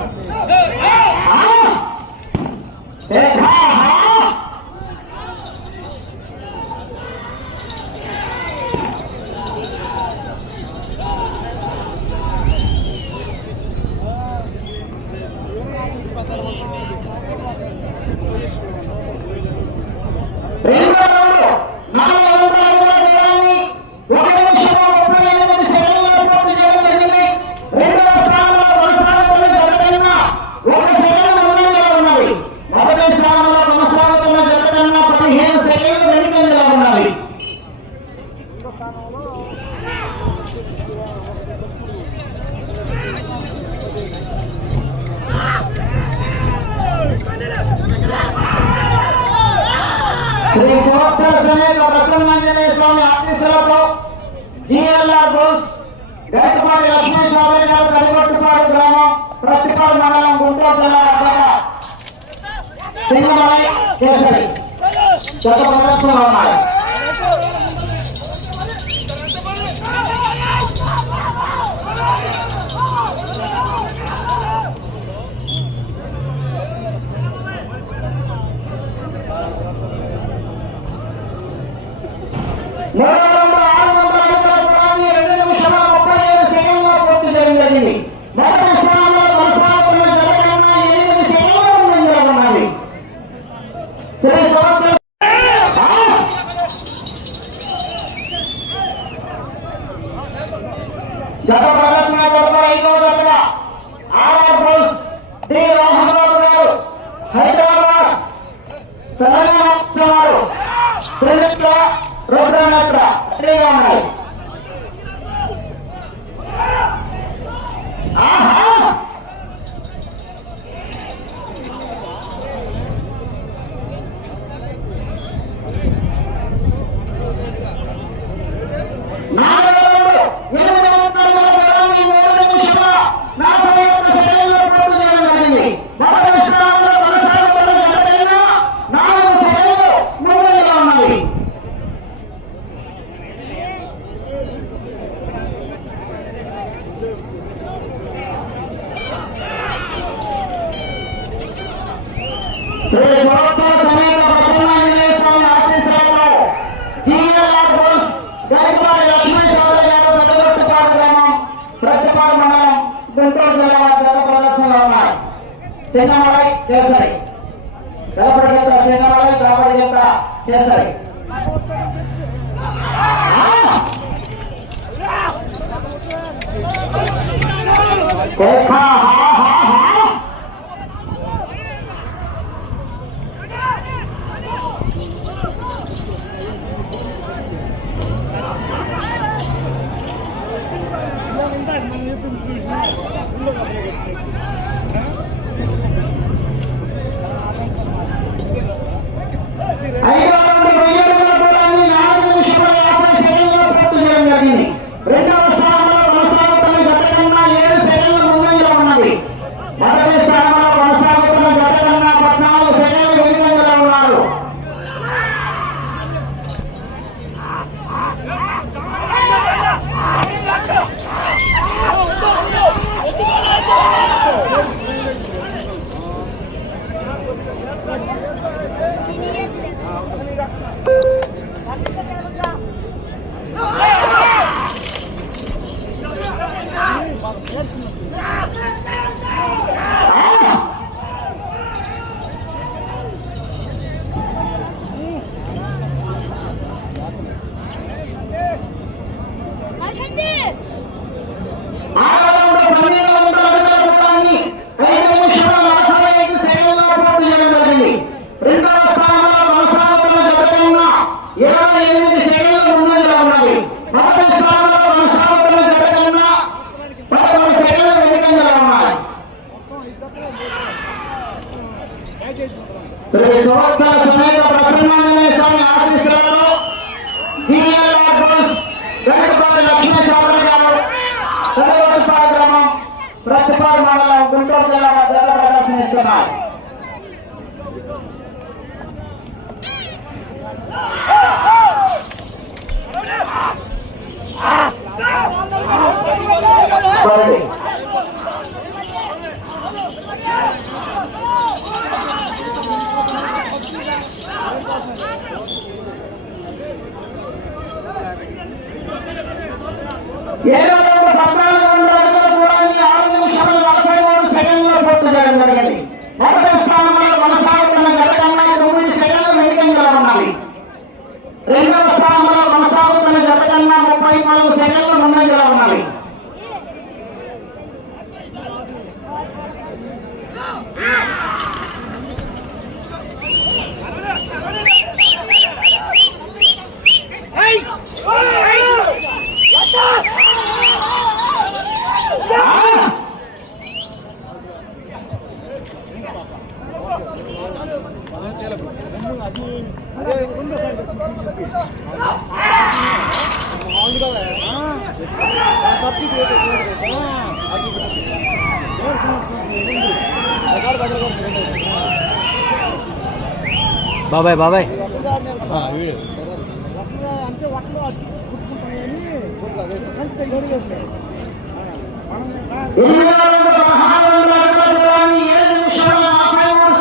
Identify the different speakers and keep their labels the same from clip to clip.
Speaker 1: Hey, hey! శ్రీరాముడి లక్ష్మీ చౌదరి గారు కలిగొట్టుపాడు గ్రామం ప్రతిపాడు మండలం గుంటూరు జిల్లా గత ప్రదర్శనలో ఉన్నాయి. తెలంగాణ తెలంగాణ రోడ్డు యాత్ర ಸೇನಾಮಲೈ ದೇವಸರಿ ಬೆಳಪಟ್ಟಿ ಗೆದ್ರ ಸೇನಾಮಲೈ ಬೆಳಪಟ್ಟಿ ಗೆದ್ರ ದೇವಸರಿ ಹಾ ಹಾ ಹಾ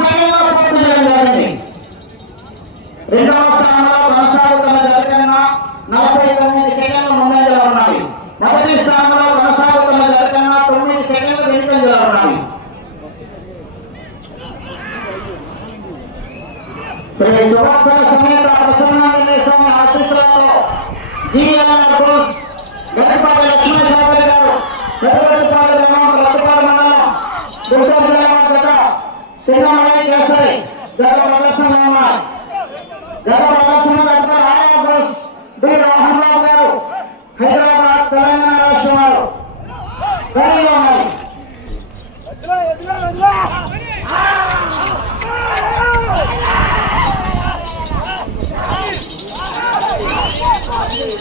Speaker 1: చేయడం జరిగింది రెండవ స్థానంలో కొనసాగుతున్న జతకన్నా నలభై తొమ్మిది సెకండ్లు ముందంజలో ఉన్నవి మొదటి స్థానంలో కొనసాగుతున్న జతకన్నా తొమ్మిది సెకండ్లు వెనుకంజలో ఉన్నవి శ్రీ సుభాష సమేత ప్రసన్నాంజనేయ స్వామి ఆశీస్సులతో జీఎన్ఆర్ బోస్ గట్టిపాటి లక్ష్మణ శాస్త్రి గారు పెద్దపాటి గ్రామం లక్కపాటి మండలం గుంటూరు జిల్లా గత చిన్నమలై కేసరి గత ప్రదర్శన ఉన్నాయి గత ప్రదర్శన గత ఆయా బోస్ బి రోహన్ రావు గారు హైదరాబాద్ తెలంగాణ రాష్ట్రం వారు రెడీగా ఉన్నాయి తొమ్మిది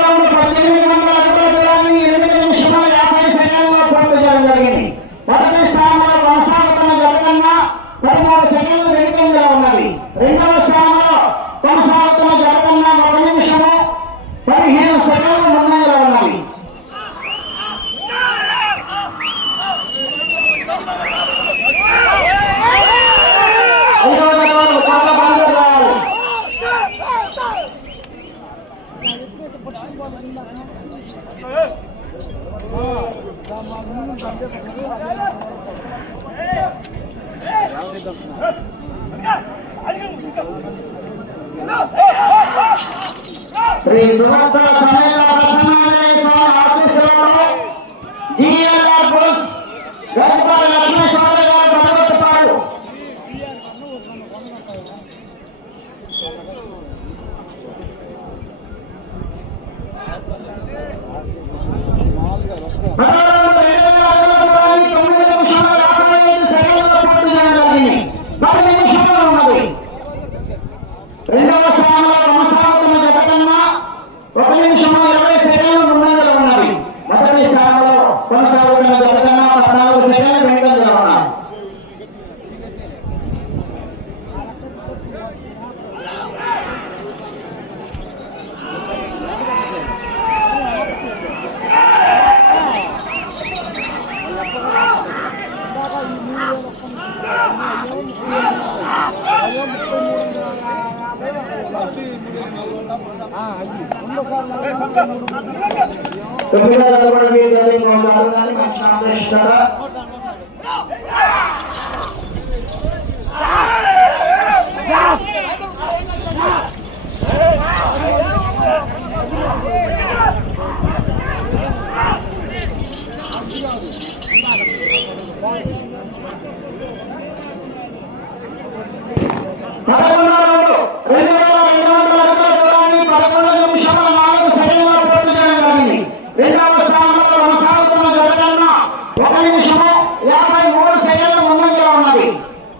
Speaker 1: వందల పద్దెనిమిది వందల అడుగుల దూరాన్ని ఎనిమిది నిమిషముల యాభై సెకండ్లో పూర్తి చేయడం జరిగింది మొదటి స్థానంలో కొనసాగుతున్న జతకన్నా పదమూడు సెకండ్లు వెనుకంగా ఉన్నది రెండవ స్థానంలో కొనసాగుతున్న జతకన్నా ఒక నిమిషము పదిహేను సెకండ్లు ముందంగా ఉన్నది ఐదవ జతవారు కోట్ల బంధువులు రావాలి శ్రీ సుభద్ర సమేత ప్రసన్నాంజనేయ స్వామి జీవన జిఎల్ఆర్ బుల్స్ గరిపాటి లక్ష్మీశ్వర గారు పదకొట్టుపాడు పదకొండు రెండు వేల అడుగుల దూరాన్ని తొమ్మిది నిమిషాల యాభై ఐదు సెకండ్లలో పూర్తి చేయడం జరిగింది పది నిమిషాలు ఉన్నది రెండవ స్థానంలో కొనసాగుతున్న జత కన్నా ఒక నిమిషం ఇరవై సెకండ్లు ముందంజలో ఉన్నది మొదటి స్థానంలో కొనసాగుతున్న జత కన్నా పద్నాలుగు సెకండ్లు వెనుకంజలో ఉన్నాయి తొమ్మిదో తరగతి చదువుకున్నారు కానీ మంచి కాంపిటీషన్ కదా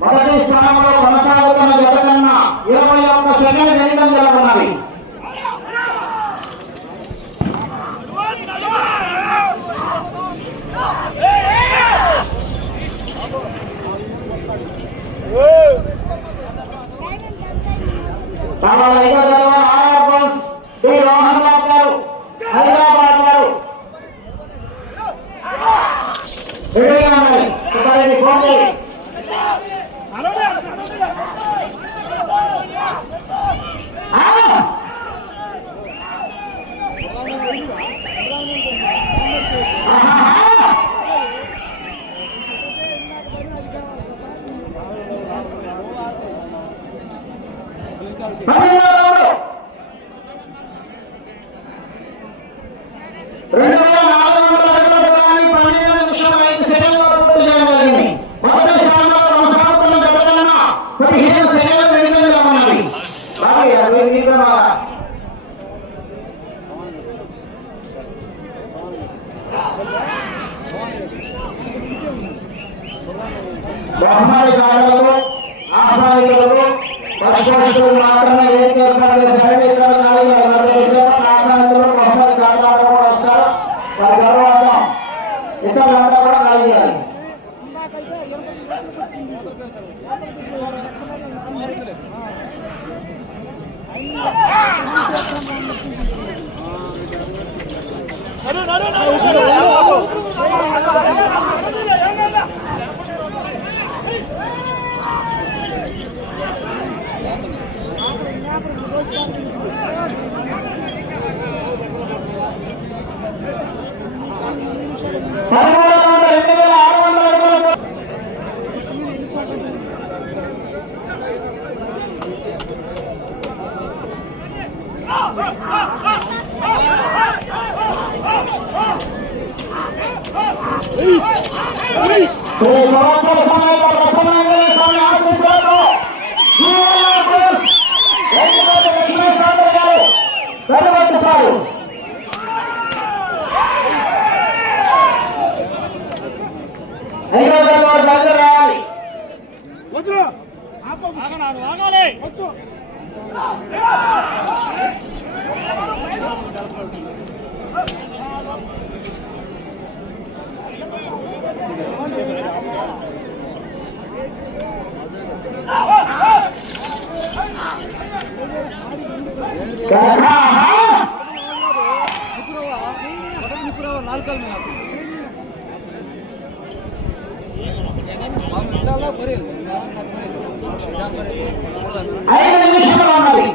Speaker 1: మొదటి స్థానంలో కొనసాగుతున్న జత కన్నా ఇరవై ఒక్క సెకండ్ వేగం జరుగుతున్నది హైదరాబాద్ గారు. బ్రహ్మాయికారులకు ఆహ్వానికులకు పశుపక్షులు మాత్రమే వేదిక ఏర్పాటు చేశారంటే ఇక్కడ ఆహ్వానికులు బహుమతి కారణాలు ఐదో వారు బయలు రావాలి. ఐదు నిమిషములు ఉన్నది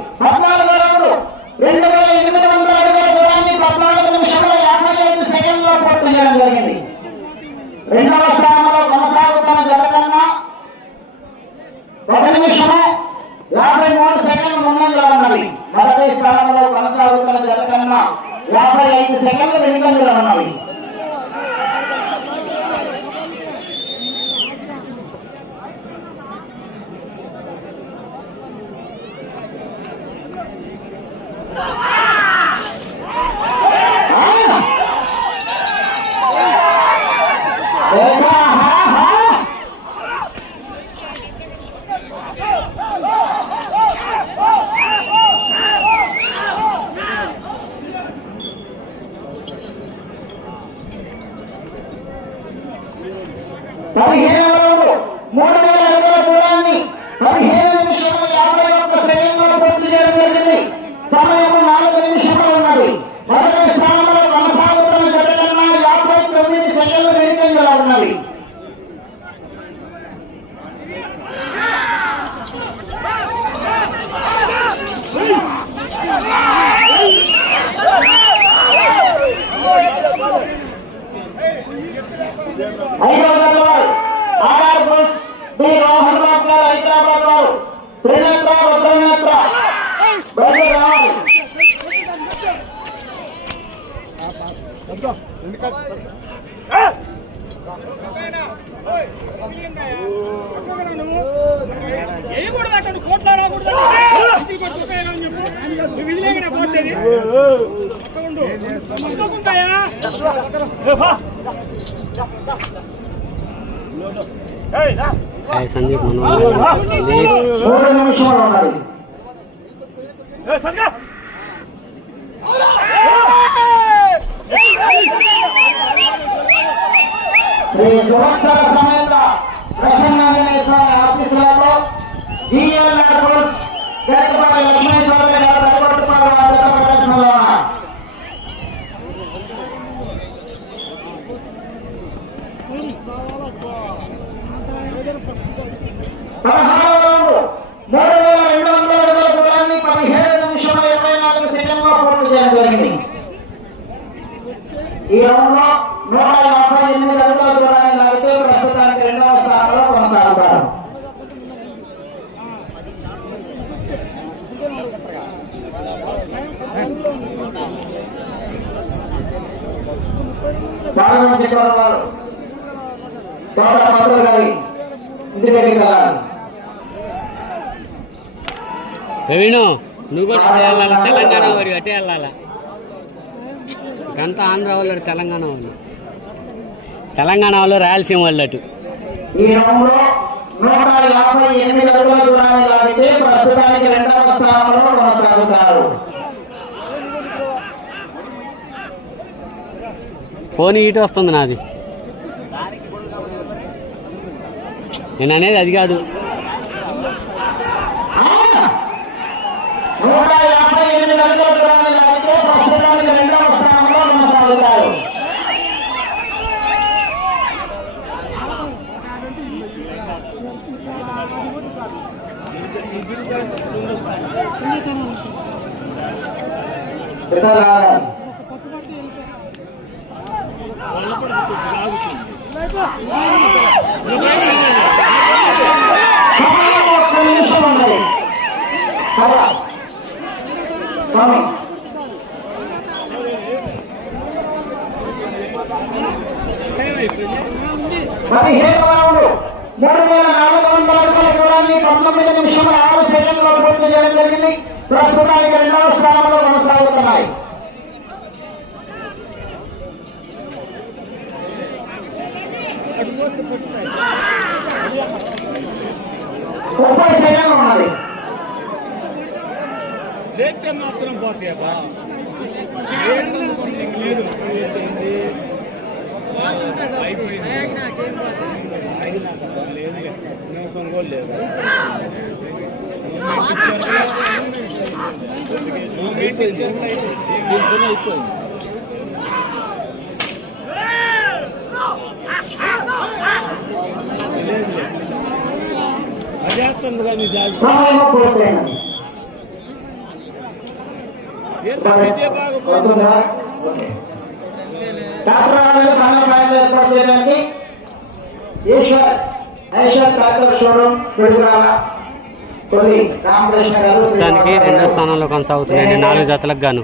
Speaker 1: É, త్రినేత్ర రుద్రనేత్ర.
Speaker 2: వేయకూడదు అక్కడ కోట్ల రాకూడదు నువ్వు
Speaker 3: సందీప్ సందీప్.
Speaker 1: శ్రీ సమేత ఆశీస్సులతో గరికపాటి గారు వారితో ప్రదర్శనలో ఉన్నారు పదహారవ రౌండ్ మూడు వేల రెండు వందల అడుగుల దూరాన్ని పదిహేడు నిమిషముల ఇరవై నాలుగు సెకండ్లో పూర్తి చేయడం జరిగింది ఈ రౌండ్లో నూట యాభై ఎనిమిది అడుగుల దూరాన్ని లాగితే ప్రస్తుతానికి రెండవ స్థానంలో కొనసాగుతారు పార్లమెంట్ వారు తోట మంత్రులు గారి ఇంటి దగ్గరికి వెళ్ళాలి
Speaker 3: ప్రవీణు నువ్వు కూడా వెళ్ళాలా? తెలంగాణ వాడి అటే వెళ్ళాలా? ఇకంతా ఆంధ్ర వాళ్ళు తెలంగాణ వాళ్ళు. తెలంగాణ వాళ్ళు రాయలసీమ వాళ్ళు అటు.
Speaker 1: ఈ రౌండ్లో నూట యాభై ఎనిమిది అడుగుల దూరాన్ని లాగితే ప్రస్తుతానికి రెండవ స్థానంలో కొనసాగుతారు.
Speaker 3: ఫోన్ ఇటు వస్తుంది నాది. నేను అనేది అది కాదు
Speaker 1: ఆ! నూట యాభై ఎనిమిది స్వామి. పదిహేను రౌండ్ మూడు వేల నాలుగు వందల అడుగుల దూరాన్ని పంతొమ్మిది నిమిషముల ఆరు సెకండ్లో పూర్తి చేయడం జరిగింది. ప్రస్తుతానికి రెండవ స్థానంలో కొనసాగుతున్నాయి. ఏర్పాటు చేయడానికి ఈశ్వర్ ఐశ్వర్ షోరూమ్ పిడుగురాల
Speaker 3: ప్రస్తుతానికి రెండో స్థానంలో కొనసాగుతున్నాయండి నాలుగు జతలకు గాను.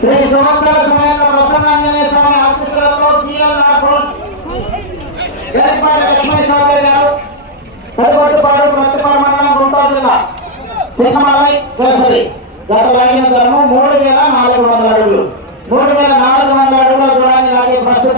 Speaker 1: శ్రీ సమయంలో ప్రసన్నాంజనేయ స్వామి ఆశీస్సులతో జిఎల్ నాగోల్స్ వేలపాటి లక్ష్మీ గారు పడిగొట్టుపాడు ప్రతిపాడు మండలం గుంటూరు జిల్లా సింహమాలై గత ధరము మూడు వేల నాలుగు వందల అడుగులు. మూడు వేల నాలుగు వందల అడుగుల దూరాన్ని లాగే ప్రస్తుతం